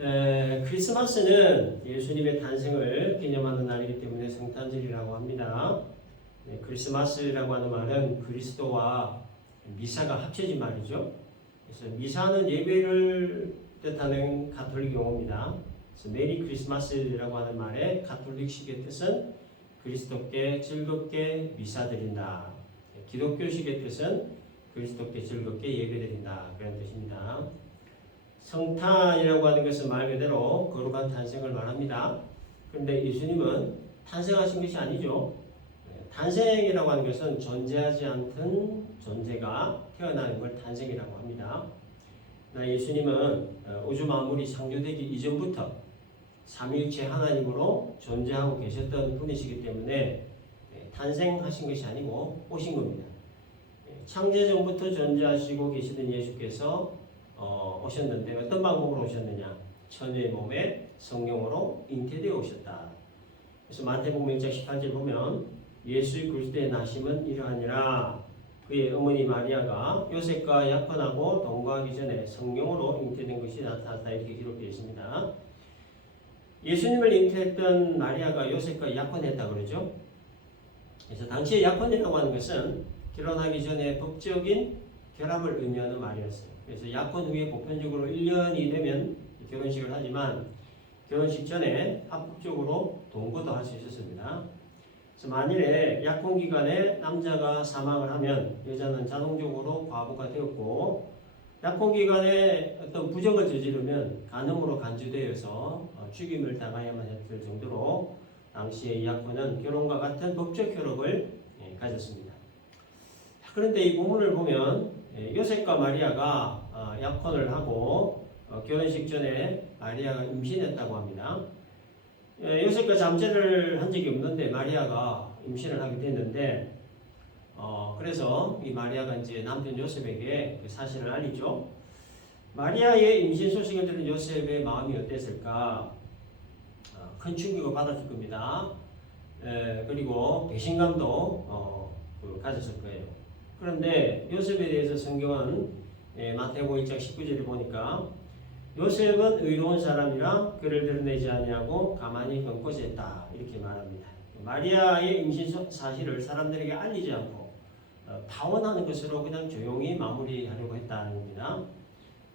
크리스마스는 예수님의 탄생을 기념하는 날이기 때문에 성탄절이라고 합니다. 크리스마스라고 하는 말은 그리스도와 미사가 합쳐진 말이죠. 그래서 미사는 예배를 뜻하는 가톨릭 용어입니다. 그래서 메리 크리스마스라고 하는 말의 가톨릭식의 뜻은 그리스도께 즐겁게 미사드린다. 기독교식의 뜻은 그리스도께 즐겁게 예배드린다. 그런 뜻입니다. 성탄이라고 하는 것은 말 그대로 거룩한 탄생을 말합니다. 그런데 예수님은 탄생하신 것이 아니죠. 탄생이라고 하는 것은 존재하지 않던 존재가 태어나는 걸 탄생이라고 합니다. 예수님은 우주 만물이 창조되기 이전부터 삼위일체 하나님으로 존재하고 계셨던 분이시기 때문에 탄생하신 것이 아니고 오신 겁니다. 창세전부터 존재하시고 계시던 예수께서 오셨는데 어떤 방법으로 오셨느냐? 천의 몸에 성령으로 잉태되어 오셨다. 그래서 마태복음 1장 18절 보면 예수 그리스도의 나심은 이러하니라. 그의 어머니 마리아가 요셉과 약혼하고 동거하기 전에 성령으로 잉태된 것이 나타났다. 이렇게 기록되어 있습니다. 예수님을 잉태했던 마리아가 요셉과 약혼했다 그러죠. 그래서 당시에 약혼이라고 하는 것은 결혼하기 전에 법적인 결합을 의미하는 말이었어요. 그래서 약혼 후에 보편적으로 1년이 되면 결혼식을 하지만 결혼식 전에 합법적으로 동거도 할 수 있었습니다. 그래서 만일에 약혼 기간에 남자가 사망을 하면 여자는 자동적으로 과부가 되었고, 약혼 기간에 어떤 부정을 저지르면 간음으로 간주되어서 죽임을 당하야만 했을 정도로 당시의 약혼은 결혼과 같은 법적 효력을 가졌습니다. 그런데 이 본문을 보면 요셉과 마리아가 약혼을 하고 결혼식 전에 마리아가 임신했다고 합니다. 요셉과 잠자를 한 적이 없는데 마리아가 임신을 하게 됐는데, 그래서 이 마리아가 이제 남편 요셉에게 그 사실을 알리죠. 마리아의 임신 소식을 들은 요셉의 마음이 어땠을까? 큰 충격을 받았을 겁니다. 그리고 배신감도 가졌을 거예요. 그런데 요셉에 대해서 성경은 마태복음 1장 19절을 보니까 요셉은 의로운 사람이라 그를 드러내지 아니하고 가만히 견고했다 이렇게 말합니다. 마리아의 임신 사실을 사람들에게 알리지 않고 파혼하는 것으로 그냥 조용히 마무리하려고 했다는 겁니다.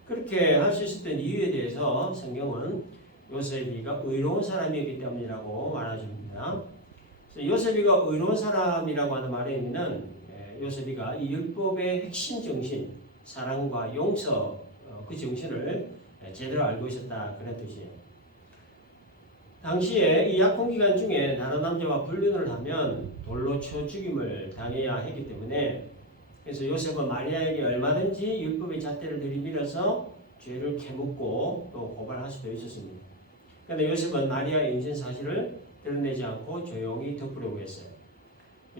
그렇게 할 수 있었던 이유에 대해서 성경은 요셉이가 의로운 사람이었기 때문이라고 말해줍니다. 요셉이가 의로운 사람이라고 하는 말의 의미는 요셉이가 이 율법의 핵심 정신, 사랑과 용서 그 정신을 제대로 알고 있었다 그런 뜻이에요. 당시에 이 약혼 기간 중에 다른 남자와 불륜을 하면 돌로 쳐 죽임을 당해야 했기 때문에, 그래서 요셉은 마리아에게 얼마든지 율법의 잣대를 들이밀어서 죄를 캐묻고 또 고발할 수도 있었습니다. 그런데 요셉은 마리아의 임신 사실을 드러내지 않고 조용히 덮으려고 했어요.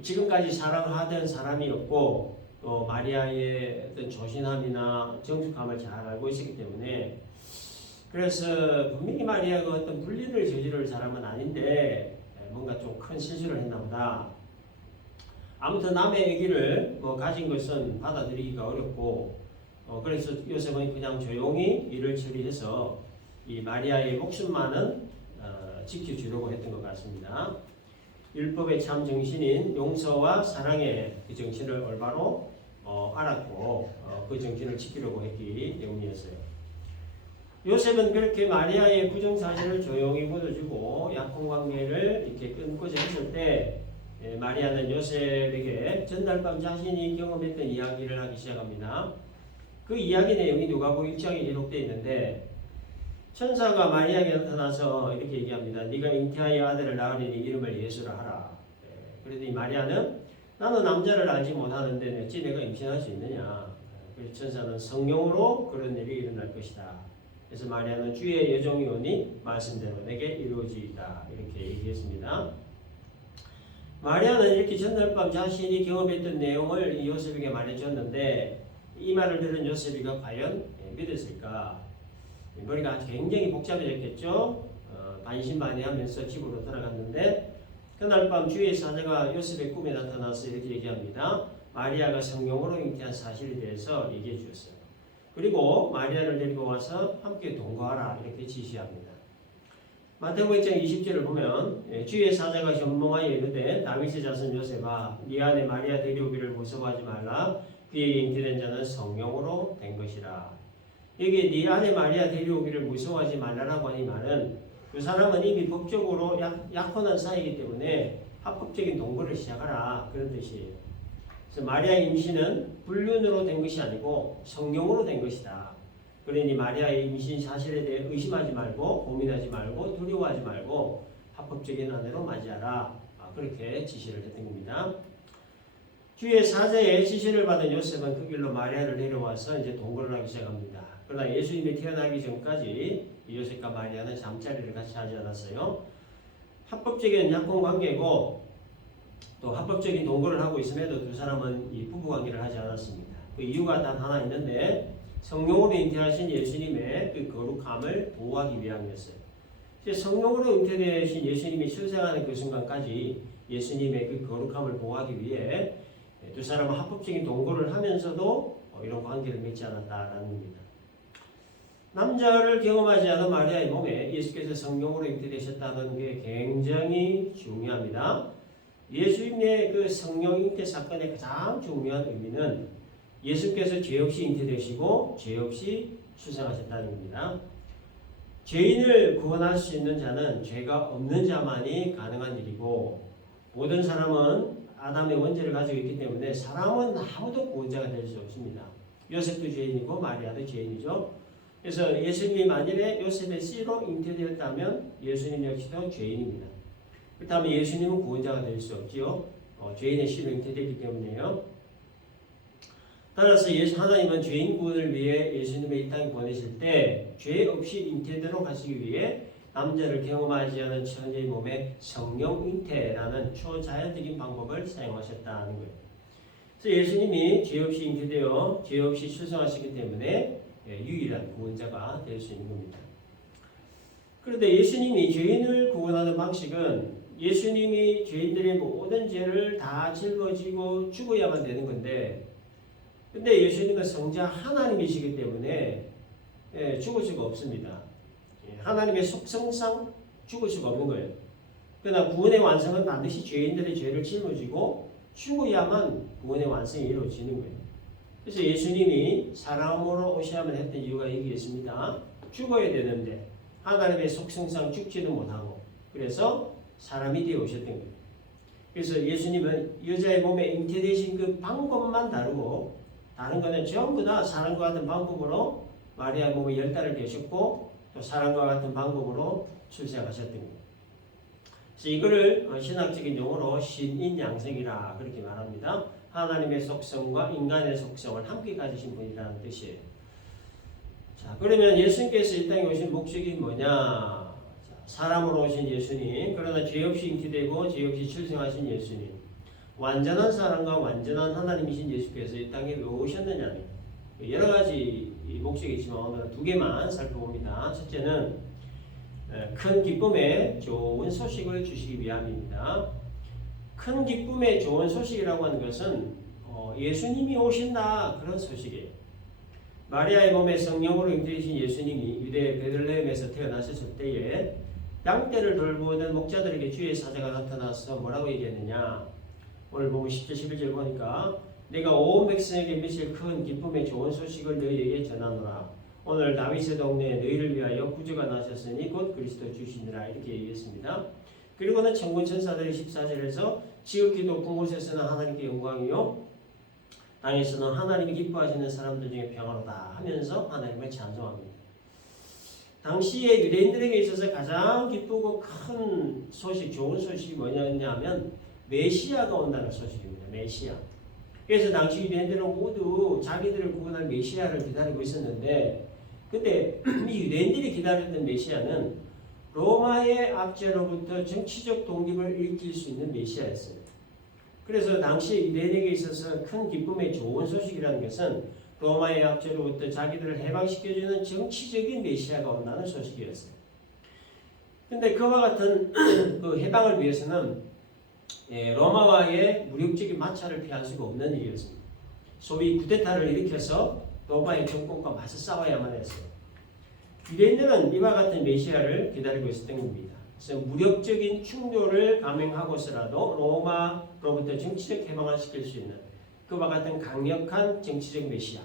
지금까지 사랑하던 사람이었고 또 마리아의 어떤 조신함이나 정숙함을 잘 알고 있었기 때문에, 그래서 분명히 마리아가 어떤 불륜을 저지를 사람은 아닌데 뭔가 좀 큰 실수를 했나 보다. 아무튼 남의 얘기를 가진 것은 받아들이기가 어렵고, 그래서 요셉은 그냥 조용히 일을 처리해서 이 마리아의 목숨만은 지켜주려고 했던 것 같습니다. 율법의 참 정신인 용서와 사랑의 그 정신을 올바로 알았고 그 정신을 지키려고 했기 때문이었어요. 요셉은 그렇게 마리아의 부정사실을 조용히 묻어주고 약혼관계를 이렇게 끊고자 했을 때 마리아는 요셉에게 전날밤 자신이 경험했던 이야기를 하기 시작합니다. 그 이야기 내용이 누가복음 1장에 기록되어 있는데, 천사가 마리아에게 나타나서 이렇게 얘기합니다. 네가 잉태하여 아들을 낳으리니 이름을 예수라 하라. 그랬더니 마리아는 나는 남자를 알지 못하는데 어찌 내가 임신할 수 있느냐. 그래서 천사는 성령으로 그런 일이 일어날 것이다. 그래서 마리아는 주의 여종이 오니 말씀대로 내게 이루어지이다. 이렇게 얘기했습니다. 마리아는 이렇게 전날밤 자신이 경험했던 내용을 요셉에게 말해줬는데, 이 말을 들은 요셉이가 과연 믿었을까? 머리가 굉장히 복잡해졌겠죠. 반신반의하면서 집으로 돌아갔는데, 그날 밤 주의 사자가 요셉의 꿈에 나타나서 이렇게 얘기합니다. 마리아가 성령으로 잉태한 사실에 대해서 얘기해 주었어요. 그리고 마리아를 데리고 와서 함께 동거하라 이렇게 지시합니다. 마태복음 1장 20절을 보면 주의 사자가 현몽하여 이르되 다윗의 자손 요셉아 네 아내 마리아 데려오기를 무서워하지 말라 그에게 잉태된 자는 성령으로 된 것이라. 여기 네 아내 마리아 데려오기를 무서워하지 말라라고 하는 말은 그 사람은 이미 법적으로 약혼한 사이이기 때문에 합법적인 동거를 시작하라 그런 뜻이에요. 그래서 마리아의 임신은 불륜으로 된 것이 아니고 성령으로 된 것이다. 그러니 마리아의 임신 사실에 대해 의심하지 말고 고민하지 말고 두려워하지 말고 합법적인 아내로 맞이하라. 그렇게 지시를 했던 겁니다. 주의 사자의 지시를 받은 요셉은 그 길로 마리아를 데려와서 이제 동거를 하기 시작합니다. 그러나 예수님이 태어나기 전까지 요셉과 마리아는 잠자리를 같이 하지 않았어요. 합법적인 약혼 관계고 또 합법적인 동거를 하고 있음에도 두 사람은 이 부부 관계를 하지 않았습니다. 그 이유가 단 하나 있는데 성령으로 잉태하신 예수님의 그 거룩함을 보호하기 위함이었어요. 성령으로 잉태되신 예수님이 출생하는 그 순간까지 예수님의 그 거룩함을 보호하기 위해 두 사람은 합법적인 동거를 하면서도 이런 관계를 맺지 않았다라는 겁니다. 남자를 경험하지 않은 마리아의 몸에 예수께서 성령으로 잉태되셨다는 게 굉장히 중요합니다. 예수님의 그 성령 잉태 사건의 가장 중요한 의미는 예수께서 죄 없이 잉태되시고 죄 없이 출생하셨다는 겁니다. 죄인을 구원할 수 있는 자는 죄가 없는 자만이 가능한 일이고 모든 사람은 아담의 원죄를 가지고 있기 때문에 사람은 아무도 구원자가 될 수 없습니다. 요셉도 죄인이고 마리아도 죄인이죠. 그래서 예수님이 만일에 요셉의 씨로 잉태되었다면 예수님 역시도 죄인입니다. 그렇다면 예수님은 구원자가 될 수 없지요. 죄인의 씨로 잉태되기 때문에요. 따라서 하나님은 죄인 구원을 위해 예수님을 이 땅에 보내실 때 죄 없이 잉태대로 가시기 위해 남자를 경험하지 않은 처녀의 몸에 성령 잉태라는 초자연적인 방법을 사용하셨다는 거예요. 그래서 예수님이 죄 없이 잉태되어 죄 없이 출생하시기 때문에 유일한 구원자가 될 수 있는 겁니다. 그런데 예수님이 죄인을 구원하는 방식은 예수님이 죄인들의 모든 죄를 다 짊어지고 죽어야만 되는 건데 근데 예수님은 성자 하나님이시기 때문에 죽을 수가 없습니다. 하나님의 속성상 죽을 수가 없는 거예요. 그러나 구원의 완성은 반드시 죄인들의 죄를 짊어지고 죽어야만 구원의 완성이 이루어지는 거예요. 그래서 예수님이 사람으로 오셔야만 했던 이유가 여기 있습니다. 죽어야 되는데 하나님의 속성상 죽지도 못하고 그래서 사람이 되어 오셨던 거예요. 그래서 예수님은 여자의 몸에 잉태되신 그 방법만 다르고 다른 거는 전부 다 사람과 같은 방법으로 마리아 몸에 10달을 계셨고 또 사람과 같은 방법으로 출생하셨던 거예요. 그래서 이거를 신학적인 용어로 신인양생이라 그렇게 말합니다. 하나님의 속성과 인간의 속성을 함께 가지신 분이라는 뜻이에요. 자, 그러면 예수님께서 이 땅에 오신 목적이 뭐냐? 자, 사람으로 오신 예수님, 그러나 죄 없이 잉태되고 죄 없이 출생하신 예수님. 완전한 사람과 완전한 하나님이신 예수께서 이 땅에 왜 오셨느냐는 여러 가지 목적이 있지만 오늘은 두 개만 살펴봅니다. 첫째는 큰 기쁨의 좋은 소식을 주시기 위함입니다. 큰 기쁨의 좋은 소식이라고 하는 것은 예수님이 오신다 그런 소식이에요. 마리아의 몸에 성령으로 잉태되신 예수님이 유대 베들레헴에서 태어나셨을 때에 양떼를 돌보는 목자들에게 주의 사자가 나타나서 뭐라고 얘기했느냐? 오늘 보면 10절 11절 보니까 내가 온 백성에게 미칠 큰 기쁨의 좋은 소식을 너희에게 전하노라. 오늘 다윗의 동네에 너희를 위하여 구주가 나셨으니 곧 그리스도 주시니라 이렇게 얘기했습니다. 그리고는 천군 천사들이 14절에서 지극히 높은 곳에서는 하나님께 영광이요 땅에서는 하나님이 기뻐하시는 사람들 중에 평화로다 하면서 하나님을 찬송합니다. 당시에 유대인들에게 있어서 가장 기쁘고 큰 소식, 좋은 소식이 뭐냐면 메시아가 온다는 소식입니다. 메시아. 그래서 당시 유대인들은 모두 자기들을 구원할 메시아를 기다리고 있었는데 근데 이 유대인들이 기다렸던 메시아는 로마의 압제로부터 정치적 독립을 일으킬 수 있는 메시아였어요. 그래서 당시 유대인에게 있어서 큰 기쁨의 좋은 소식이라는 것은 로마의 압제로부터 자기들을 해방시켜주는 정치적인 메시아가 온다는 소식이었어요. 근데 그와 같은 그 해방을 위해서는 로마와의 무력적인 마찰을 피할 수가 없는 일이었습니다. 소위 쿠데타를 일으켜서 로마의 정권과 맞서 싸워야만 했어요. 유대인들은 이와 같은 메시아를 기다리고 있었던 겁니다. 그래서 무력적인 충돌을 감행하고서라도 로마로부터 정치적 해방을 시킬 수 있는 그와 같은 강력한 정치적 메시아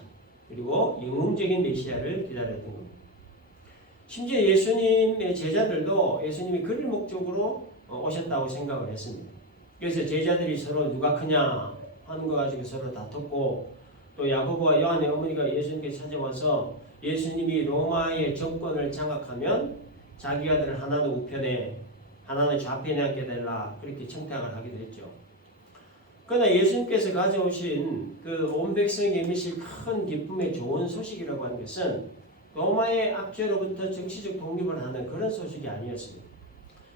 그리고 영웅적인 메시아를 기다렸던 겁니다. 심지어 예수님의 제자들도 예수님이 그를 목적으로 오셨다고 생각을 했습니다. 그래서 제자들이 서로 누가 크냐 하는 거 가지고 서로 다퉜고 또 야고보와 요한의 어머니가 예수님께 찾아와서 예수님이 로마의 정권을 장악하면 자기 아들을 하나는 우편에 하나는 좌편에 앉게 되라 그렇게 청탁을 하기도 했죠. 그러나 예수님께서 가져오신 그 온 백성에게 미칠 큰 기쁨의 좋은 소식이라고 하는 것은 로마의 압제로부터 정치적 독립을 하는 그런 소식이 아니었습니다.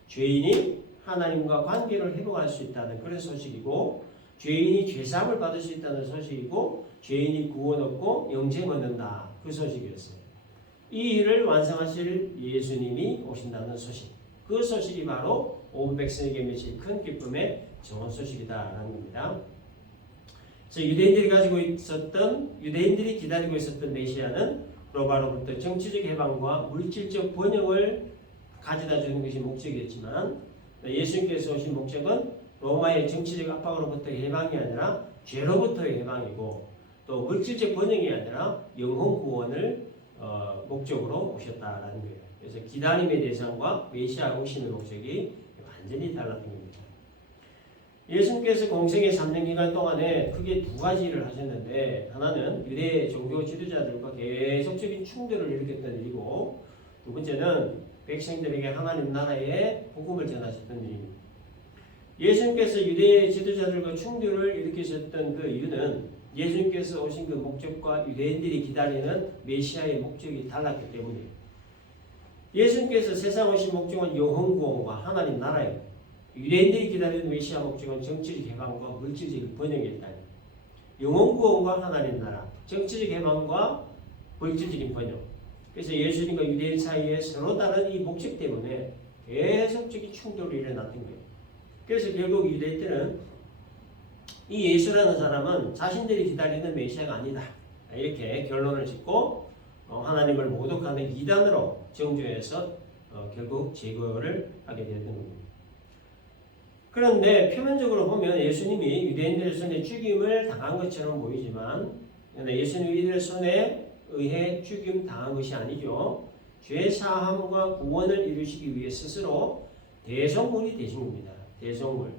죄인이 하나님과 관계를 회복할 수 있다는 그런 소식이고 죄인이 죄사함을 받을 수 있다는 소식이고 죄인이 구원 얻고 영생 얻는다 그 소식이었어요. 이 일을 완성하실 예수님이 오신다는 소식 그 소식이 바로 온 백성에게 미칠 큰 기쁨의 좋은 소식이다라는 겁니다. 그래서 유대인들이 기다리고 있었던 메시아는 로마로부터 정치적 해방과 물질적 번영을 가져다 주는 것이 목적이었지만 예수님께서 오신 목적은 로마의 정치적 압박으로부터의 해방이 아니라 죄로부터의 해방이고 또 물질적 번영이 아니라 영혼 구원을 목적으로 오셨다라는 거예요. 그래서 기다림의 대상과 메시아 오심의 목적이 완전히 달랐던 겁니다. 예수님께서 공생의 3년 기간 동안에 크게 두 가지 일을 하셨는데 하나는 유대 종교 지도자들과 계속적인 충돌을 일으켰던 일이고 두 번째는 백성들에게 하나님 나라의 복음을 전하셨던 일입니다. 예수님께서 유대 지도자들과 충돌을 일으키셨던 그 이유는 예수님께서 오신 그 목적과 유대인들이 기다리는 메시아의 목적이 달랐기 때문이에요. 예수님께서 세상 오신 목적은 영혼 구원과 하나님 나라예요. 유대인들이 기다리는 메시아 목적은 정치적 해방과 물질적 번영이었다. 영혼 구원과 하나님 나라, 정치적 해방과 물질적인 번영. 그래서 예수님과 유대인 사이에 서로 다른 이 목적 때문에 계속적인 충돌이 일어났던 거예요. 그래서 결국 유대인들은 이 예수라는 사람은 자신들이 기다리는 메시아가 아니다. 이렇게 결론을 짓고 하나님을 모독하는 이단으로 정죄해서 결국 제거를 하게 되었던 겁니다. 그런데 표면적으로 보면 예수님이 유대인들의 손에 죽임을 당한 것처럼 보이지만 예수님이 이들의 손에 의해 죽임 당한 것이 아니죠. 죄 사함과 구원을 이루시기 위해 스스로 대속물이 되신 겁니다. 대속물.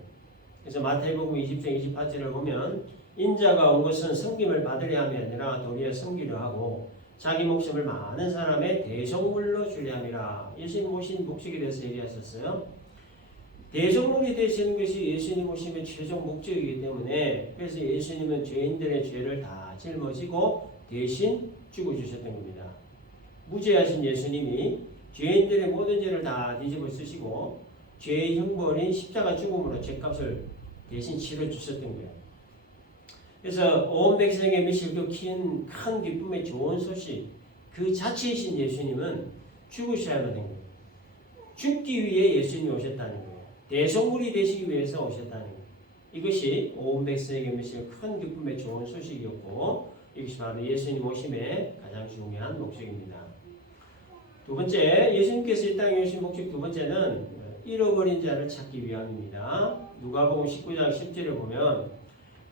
그래서 마태복음 20장 28절을 보면 인자가 온 것은 섬김을 받으려 함이 아니라 도리어 섬기려 하고 자기 목숨을 많은 사람의 대속물로 주려 함이라. 예수님 오신 목적에 대해서 얘기하셨어요. 대속물이 되시는 것이 예수님 오심의 최종 목적이기 때문에 그래서 예수님은 죄인들의 죄를 다 짊어지고 대신 죽어주셨던 겁니다. 무죄하신 예수님이 죄인들의 모든 죄를 다 뒤집어 쓰시고 죄의 형벌인 십자가 죽음으로 죄값을 대신 치러주셨던 거예요. 그래서 온 백성에게 미칠 그 큰 기쁨의 좋은 소식 그 자체이신 예수님은 죽으셔야만 된 거예요. 죽기 위해 예수님이 오셨다는 거예요. 대속물이 되시기 위해서 오셨다는 거예요. 이것이 온 백성에게 미칠 큰 기쁨의 좋은 소식이었고 이것이 바로 예수님 오심의 가장 중요한 목적입니다. 두 번째, 예수님께서 이 땅에 오신 목적 두 번째는 잃어버린 자를 찾기 위함입니다. 누가복음 19장 10절에 보면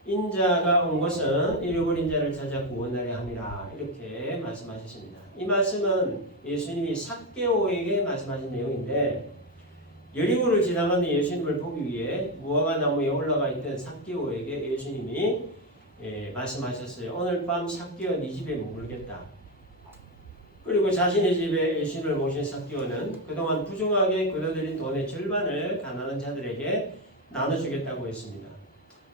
인자가 온 것은 잃어버린 자를 찾아 구원하려 함이라 이렇게 말씀하셨습니다. 이 말씀은 예수님이 삭개오에게 말씀하신 내용인데 여리고를 지나가는 예수님을 보기 위해 무화과 나무에 올라가 있던 삭개오에게 예수님이 말씀하셨어요. 오늘 밤 삭개오 네 집에 머물겠다. 그리고 자신의 집에 예수님을 모신 삭개오는 그동안 부정하게 거둬들인 돈의 절반을 가난한 자들에게 나눠주겠다고 했습니다.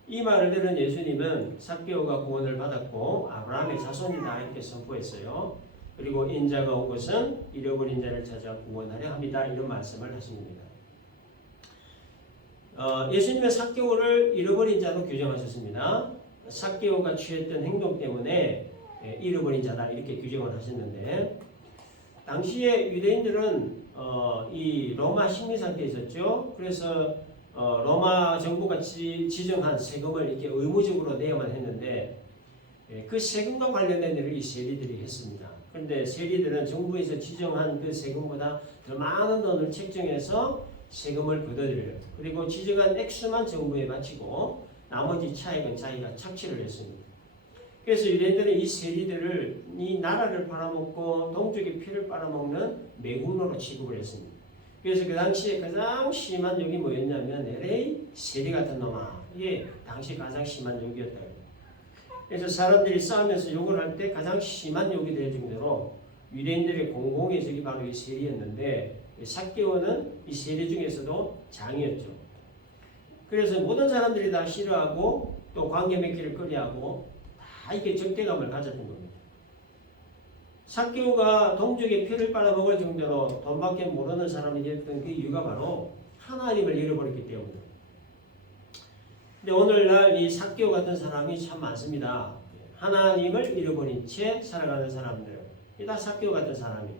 이 말을 들은 예수님은 삭개오가 구원을 받았고 아브라함의 자손이다 이렇게 선포했어요. 그리고 인자가 온 것은 잃어버린 자를 찾아 구원하려 합니다. 이런 말씀을 하십니다. 예수님은 삭개오를 잃어버린 자로 규정하셨습니다. 삭개오가 취했던 행동 때문에 잃어버린 자다 이렇게 규정을 하셨는데 당시에 유대인들은 이 로마 식민 상태에 있었죠. 그래서 로마 정부가 지정한 세금을 이렇게 의무적으로 내야만 했는데 그 세금과 관련된 일을 이 세리들이 했습니다. 그런데 세리들은 정부에서 지정한 그 세금보다 더 많은 돈을 책정해서 세금을 걷어들여요. 그리고 지정한 액수만 정부에 바치고 나머지 차액은 자기가 착취를 했습니다. 그래서 유대인들은 이 세리들을 이 나라를 팔아먹고 동족의 피를 빨아먹는 매국노로 취급을 했습니다. 그래서 그 당시에 가장 심한 욕이 뭐였냐면 LA 세리 같은 놈아. 이게 당시 가장 심한 욕이었다. 그래서 사람들이 싸우면서 욕을 할 때 가장 심한 욕이 될 정도로 유대인들의 공공의 적이 바로 이 세리였는데 삭개오는 이 세리 중에서도 장이었죠. 그래서 모든 사람들이 다 싫어하고 또 관계 맺기를 꺼려하고 다 이게 적대감을 가졌던 겁니다. 삭개오가 동족의 피를 빨아먹을 정도로 돈밖에 모르는 사람이 됐던 그 이유가 바로 하나님을 잃어버렸기 때문입니다. 근데 오늘날 이 삭개오 같은 사람이 참 많습니다. 하나님을 잃어버린 채 살아가는 사람들. 이 다 삭개오 같은 사람이에요.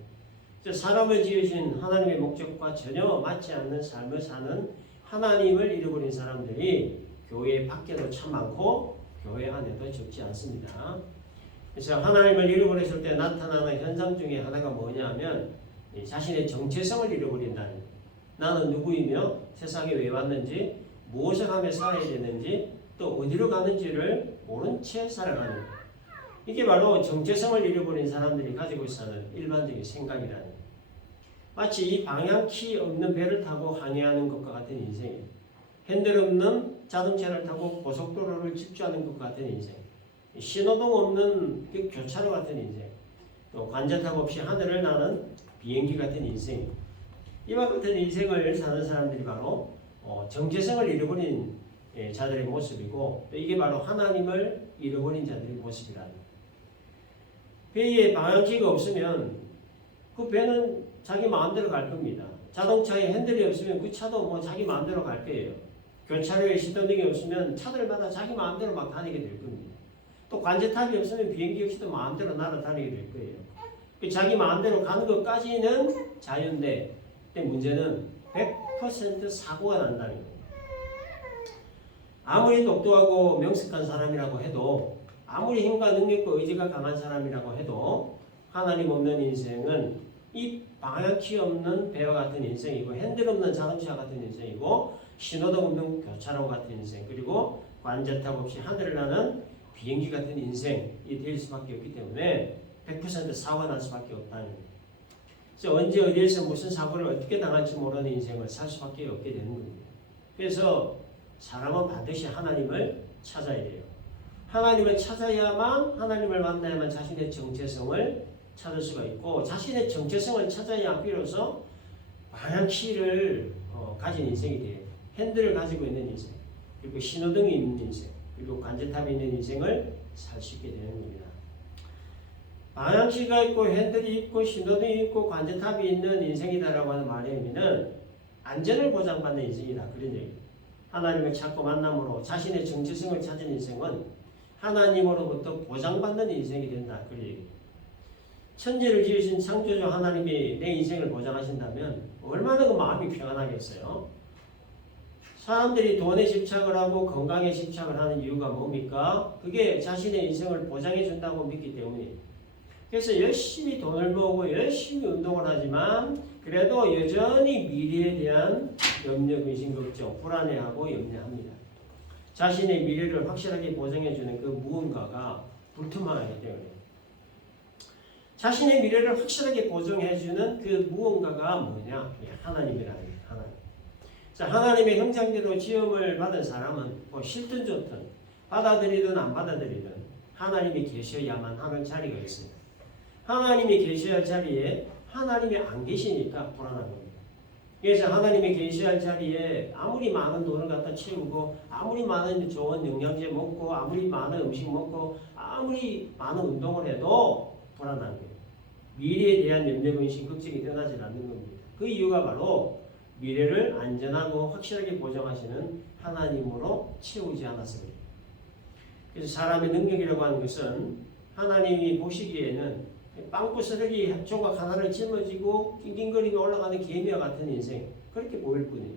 사람을 지으신 하나님의 목적과 전혀 맞지 않는 삶을 사는 하나님을 잃어버린 사람들이 교회 밖에도 참 많고 교회 안에도 적지 않습니다. 그래서 하나님을 잃어버렸을 때 나타나는 현상 중에 하나가 뭐냐면 자신의 정체성을 잃어버린다는 거예요. 나는 누구이며 세상에 왜 왔는지 무엇을 하며 살아야 되는지 또 어디로 가는지를 모른 채 살아가는 거예요. 이게 바로 정체성을 잃어버린 사람들이 가지고 사는 일반적인 생각이라는 거예요. 마치 이 방향키 없는 배를 타고 항해하는 것과 같은 인생이에요. 핸들 없는 자동차를 타고 고속도로를 질주하는 것과 같은 인생. 신호등 없는 그 교차로 같은 인생. 또 관제탑 없이 하늘을 나는 비행기 같은 인생. 이와 같은 인생을 사는 사람들이 바로 정체성을 잃어버린 자들의 모습이고 또 이게 바로 하나님을 잃어버린 자들의 모습이라는 거예요. 배에 방향키가 없으면 그 배는 자기 마음대로 갈 겁니다. 자동차에 핸들이 없으면 그 차도 뭐 자기 마음대로 갈 거예요. 교차로에 신호등이 없으면 차들마다 자기 마음대로 막 다니게 될 겁니다. 또 관제탑이 없으면 비행기 역시도 마음대로 날아다니게 될 거예요. 자기 마음대로 가는 것까지는 자유인데 문제는 100% 사고가 난다는 거예요. 아무리 똑똑하고 명석한 사람이라고 해도 아무리 힘과 능력과 의지가 강한 사람이라고 해도 하나님 없는 인생은 이 방향키 없는 배와 같은 인생이고 핸들 없는 자동차 같은 인생이고 신호등 없는 교차로 같은 인생 그리고 관제탑 없이 하늘을 나는 비행기 같은 인생이 될 수밖에 없기 때문에 100% 사고가 날 수밖에 없다는 거예요. 그래서 언제 어디에서 무슨 사고를 어떻게 당할지 모르는 인생을 살 수밖에 없게 되는 겁니다. 그래서 사람은 반드시 하나님을 찾아야 돼요. 하나님을 찾아야만 하나님을 만나야만 자신의 정체성을 찾을 수가 있고 자신의 정체성을 찾아야 비로소 방향키를 가진 인생이 돼요. 핸들을 가지고 있는 인생 그리고 신호등이 있는 인생 그리고 관제탑이 있는 인생을 살 수 있게 되는 겁니다. 방향키가 있고 핸들이 있고 신호등이 있고 관제탑이 있는 인생이다라고 하는 말의 의미는 안전을 보장받는 인생이다 그런 얘기예요. 하나님을 찾고 만남으로 자신의 정체성을 찾은 인생은 하나님으로부터 보장받는 인생이 된다 그런 얘기예요. 천지를 지으신 창조주 하나님이 내 인생을 보장하신다면 얼마나 그 마음이 평안하겠어요. 사람들이 돈에 집착을 하고 건강에 집착을 하는 이유가 뭡니까? 그게 자신의 인생을 보장해 준다고 믿기 때문이에요. 그래서 열심히 돈을 모으고 열심히 운동을 하지만 그래도 여전히 미래에 대한 염려, 근심, 걱정, 불안해하고 염려합니다. 자신의 미래를 확실하게 보장해 주는 그 무언가가 불투명하기 때문에 자신의 미래를 확실하게 보장해주는 그 무언가가 뭐냐? 하나님이라는 거예요. 하나님. 자, 하나님의 형상대로 지음을 받은 사람은 뭐 싫든 좋든 받아들이든 안 받아들이든 하나님이 계셔야만 하는 자리가 있어요. 하나님이 계셔야 할 자리에 하나님이 안 계시니까 불안한 겁니다. 그래서 하나님이 계셔야 할 자리에 아무리 많은 돈을 갖다 채우고 아무리 많은 좋은 영양제 먹고 아무리 많은 음식 먹고 아무리 많은 운동을 해도 불안한 거예요. 미래에 대한 염려, 근심, 걱정이 떠나지 않는 겁니다. 그 이유가 바로 미래를 안전하고 확실하게 보장하시는 하나님으로 채우지 않아서 그래요. 그래서 사람의 능력이라고 하는 것은 하나님이 보시기에는 빵부스러기 조각 하나를 짊어지고 낑낑거리며 올라가는 개미와 같은 인생 그렇게 보일 뿐이에요.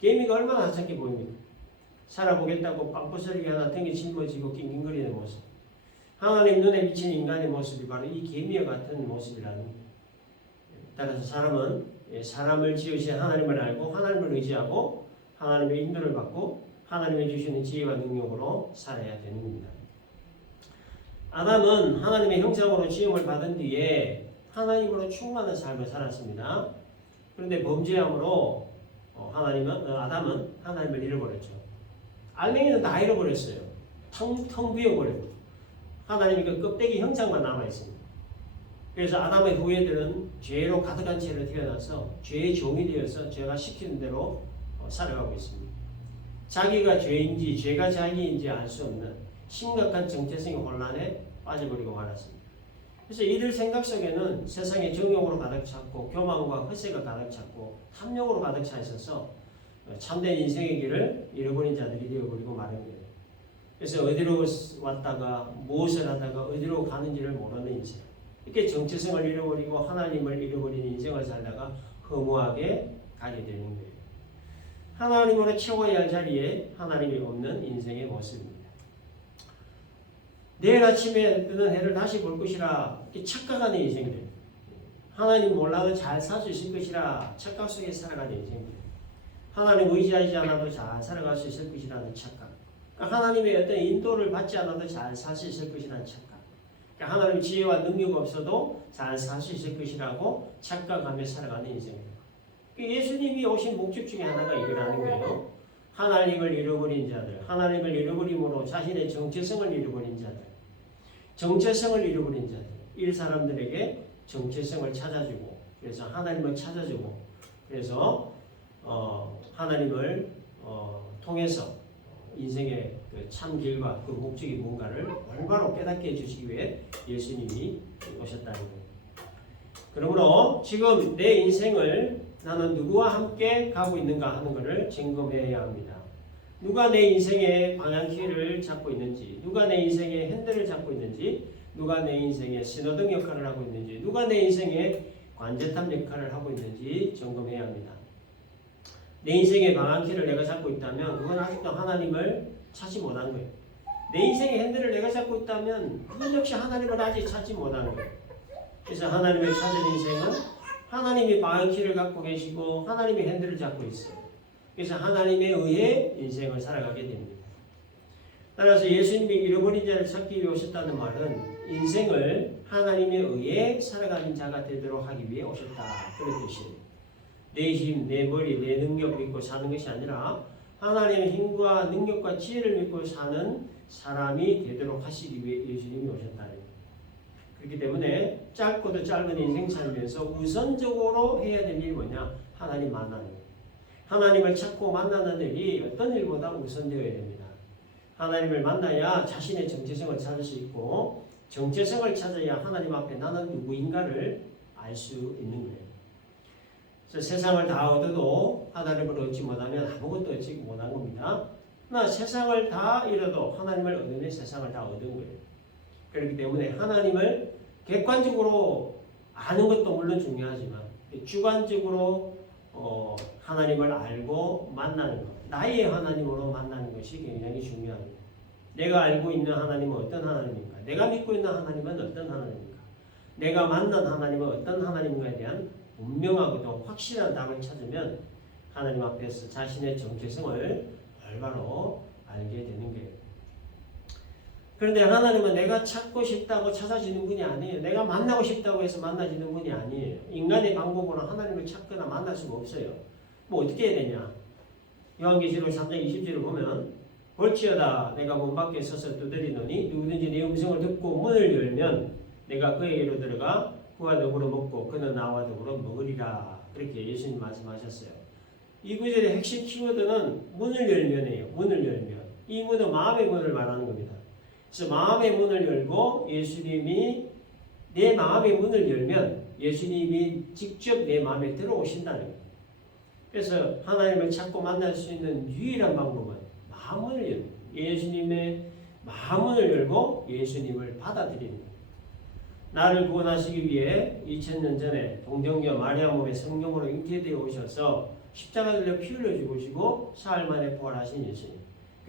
개미가 얼마나 하찮게 보입니까? 살아보겠다고 빵부스러기 하나 등에 짊어지고 낑낑거리는 모습. 하나님 눈에 비친 인간의 모습이 바로 이 개미와 같은 모습이라는 거예요. 따라서 사람은 사람을 지으신 하나님을 알고 하나님을 의지하고 하나님의 인도를 받고 하나님의 주시는 지혜와 능력으로 살아야 되는 겁니다. 아담은 하나님의 형상으로 지음을 받은 뒤에 하나님으로 충만한 삶을 살았습니다. 그런데 범죄함으로 아담은 하나님을 잃어버렸죠. 알맹이는 다 잃어버렸어요. 텅 비어버렸고 하나님의 그 껍데기 형상만 남아있습니다. 그래서 아담의 후예들은 죄로 가득한 채로 태어나서 죄의 종이 되어서 죄가 시키는 대로 살아가고 있습니다. 자기가 죄인지 죄가 자기인지 알 수 없는 심각한 정체성의 혼란에 빠져버리고 말았습니다. 그래서 이들 생각 속에는 세상의 정욕으로 가득 찼고 교만과 헛세가 가득 찼고 탐욕으로 가득 차 있어서 참된 인생의 길을 잃어버린 자들이 되어버리고 마는 거예요. 그래서 어디로 왔다가 무엇을 하다가 어디로 가는지를 모르는 인생. 이렇게 정체성을 잃어버리고 하나님을 잃어버린 인생을 살다가 허무하게 가게 되는 거예요. 하나님으로 채워야 할 자리에 하나님이 없는 인생의 모습입니다. 내일 아침에 뜨는 해를 다시 볼 것이라 착각하는 인생들. 하나님 몰라도 잘 살 수 있을 것이라 착각 속에 살아가는 인생들. 하나님 의지하지 않아도 잘 살아갈 수 있을 것이라는 착각. 그러니까 하나님의 어떤 인도를 받지 않아도 잘 살 수 있을 것이라는 착각. 그러니까 하나님의 지혜와 능력 없어도 잘 살 수 있을 것이라고 착각하며 살아가는 인생입니다. 예수님이 오신 목적 중에 하나가 이거라는 거예요. 하나님을 잃어버린 자들, 하나님을 잃어버림으로 자신의 정체성을 잃어버린 자들, 정체성을 잃어버린 자들, 이 사람들에게 정체성을 찾아주고, 그래서 하나님을 찾아주고, 그래서 하나님을 통해서 인생의 그 참길과 그 목적이 뭔가를 올바로 깨닫게 해주시기 위해 예수님이 오셨다는 거예요. 그러므로 지금 내 인생을 나는 누구와 함께 가고 있는가 하는 것을 점검해야 합니다. 누가 내 인생의 방향키를 잡고 있는지, 누가 내 인생의 핸들을 잡고 있는지, 누가 내 인생의 신호등 역할을 하고 있는지, 누가 내 인생의 관제탑 역할을 하고 있는지 점검해야 합니다. 내 인생의 방향키를 내가 잡고 있다면 그건 아직도 하나님을 찾지 못한 거예요. 내 인생의 핸들을 내가 잡고 있다면 그건 역시 하나님을 아직 찾지 못한 거예요. 그래서 하나님을 찾은 인생은 하나님이 방향키를 갖고 계시고 하나님의 핸들을 잡고 있어요. 그래서 하나님에 의해 인생을 살아가게 됩니다. 따라서 예수님이 잃어버린 자를 찾기 위해 오셨다는 말은 인생을 하나님에 의해 살아가는 자가 되도록 하기 위해 오셨다. 그런 뜻이에요. 내 힘, 내 머리, 내 능력 믿고 사는 것이 아니라 하나님의 힘과 능력과 지혜를 믿고 사는 사람이 되도록 하시기 위해 예수님이 오셨다. 그렇기 때문에 짧고도 짧은 인생 살면서 우선적으로 해야 될 일이 뭐냐? 하나님 만나는 거예요. 하나님을 찾고 만나는 일이 어떤 일보다 우선되어야 됩니다. 하나님을 만나야 자신의 정체성을 찾을 수 있고 정체성을 찾아야 하나님 앞에 나는 누구인가를 알 수 있는 거예요. 그래서 세상을 다 얻어도 하나님을 얻지 못하면 아무것도 얻지 못한 겁니다. 그러나 세상을 다 잃어도 하나님을 얻으면 세상을 다 얻은 거예요. 그렇기 때문에 하나님을 객관적으로 아는 것도 물론 중요하지만 주관적으로 하나님을 알고 만나는 것, 나의 하나님으로 만나는 것이 굉장히 중요합니다. 내가 알고 있는 하나님은 어떤 하나님입니까? 내가 믿고 있는 하나님은 어떤 하나님입니까? 내가 만난 하나님은 어떤 하나님인가에 대한 분명하고도 확실한 답을 찾으면 하나님 앞에서 자신의 정체성을 올바로 알게 되는 거예요. 그런데 하나님은 내가 찾고 싶다고 찾아지는 분이 아니에요. 내가 만나고 싶다고 해서 만나지는 분이 아니에요. 인간의 방법으로 하나님을 찾거나 만날 수가 없어요. 뭐 어떻게 해야 되냐? 요한계시록 3장 20절을 보면 볼지어다 내가 문 밖에 서서 두드리노니 누구든지 내 음성을 듣고 문을 열면 내가 그에게로 들어가 그와 더불어 먹고 그는 나와 더불어 먹으리라. 그렇게 예수님 말씀하셨어요. 이 구절의 핵심 키워드는 문을 열면이에요. 문을 열면. 이 문은 마음의 문을 말하는 겁니다. 그래서 마음의 문을 열고 예수님이 내 마음의 문을 열면 예수님이 직접 내 마음에 들어오신다는 거예요. 그래서 하나님을 찾고 만날 수 있는 유일한 방법은 마음을 열고 예수님의 마음을 열고 예수님을 받아들이는 거예요. 나를 구원하시기 위해 2000년 전에 동정녀 마리아 몸에 성령으로 잉태되어 오셔서 십자가 들려 피 흘려 죽으시고 사흘 만에 부활하신 예수님.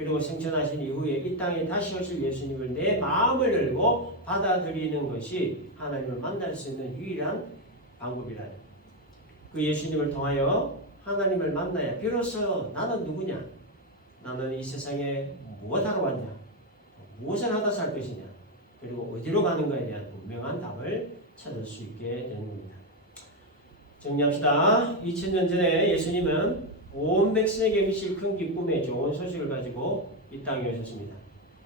그리고 승천하신 이후에 이 땅에 다시 오실 예수님을 내 마음을 열고 받아들이는 것이 하나님을 만날 수 있는 유일한 방법이라. 그 예수님을 통하여 하나님을 만나야 비로소 나는 누구냐? 나는 이 세상에 무엇하러 왔냐? 무엇을 하다 살 것이냐? 그리고 어디로 가는 것에 대한 분명한 답을 찾을 수 있게 되는 겁니다. 정리합시다. 2000년 전에 예수님은 온 백성에게 미칠 큰 기쁨의 좋은 소식을 가지고 이 땅에 오셨습니다.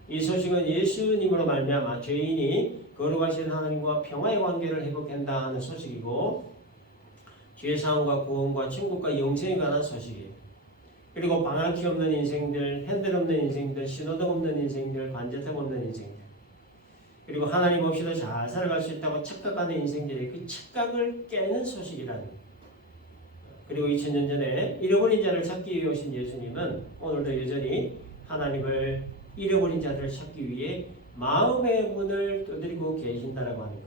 이 소식은 예수님으로 말미암아 죄인이 거룩하신 하나님과 평화의 관계를 회복한다 하는 소식이고 죄사함과 구원과 천국과 영생에 관한 소식이에요. 그리고 방향키 없는 인생들, 핸들 없는 인생들, 신호등 없는 인생들, 관제탑 없는 인생들, 그리고 하나님 없이도 잘 살아갈 수 있다고 착각하는 인생들의 그 착각을 깨는 소식이라는 거예요. 그리고 2000년 전에 잃어버린 자를 찾기 위해 오신 예수님은 오늘도 여전히 하나님을 잃어버린 자들을 찾기 위해 마음의 문을 두드리고 계신다라고 하는 것.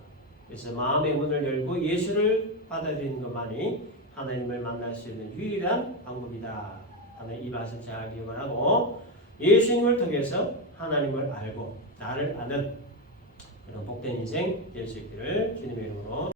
그래서 마음의 문을 열고 예수를 받아들이는 것만이 하나님을 만날 수 있는 유일한 방법이다 하는 이 말씀 잘 기억을 하고 예수님을 통해서 하나님을 알고 나를 아는 그런 복된 인생 될 수 있기를 주님의 이름으로